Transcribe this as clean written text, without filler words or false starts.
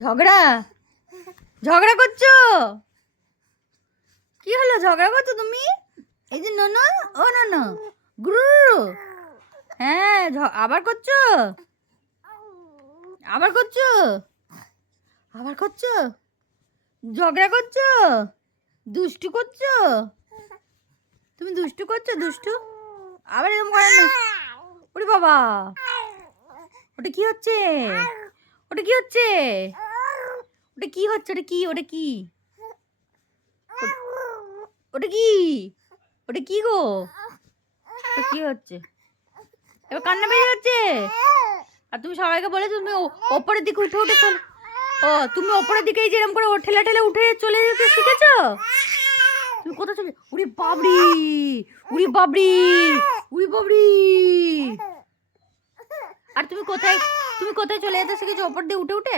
ঝগড়া ঝগড়া করছো? কি হলো, ঝগড়া করছো তুমি? এই যে ননু, ও ননু, গুরু। হ্যাঁ, আবার করছো? আবার করছো? আবার করছো? ঝগড়া করছো? দুষ্টু করছো? তুমি দুষ্টু করছো? দুষ্টু আবার এরকম করে না। ওরে বাবা, ওটা কি হচ্ছে? ওটা কি হচ্ছে? ওটা কি হচ্ছে? ওটা কি? ওটা কি? ওটা কি? ওটা কি গো? ওটা কি হচ্ছে? এবার কান্না বেরিয়ে যাচ্ছে। আর তুমি সবাইকে বলে তুমি ওপরের দিকে উঠে উঠে চলো। ও, তুমি ওপরের দিকে এই যে এরকম করে ঠেলে ঠেলে উঠে চলে যেতে শিখেছো? তুমি কোথায় চলে? উড়ি বাবরি, উড়ি বাবরি, উড়ি বাবরি। আর তুমি কোথায় চলে যেতে শিখেছো ওপর দিয়ে উঠে উঠে?